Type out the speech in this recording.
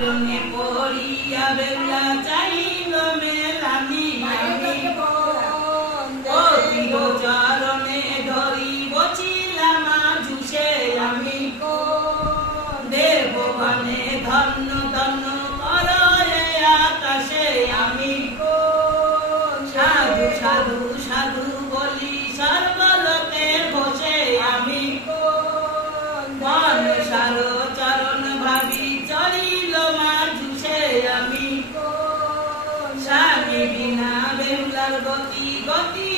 রঙে পড়িয়া বেলা চাইল মেলানি আমি ও তীর চরণে ধরি বছিলাম জুসে আমি দেবগণে ধন্য ধন্য করয়ে আকাশে আমি সাধু সাধু সাধু বলি সর্বলোকে বসে আমি মনসার চরণ ভাবি চলিল মাঝুসে আমি স্বামী বিনা বেহুলার গতি গতি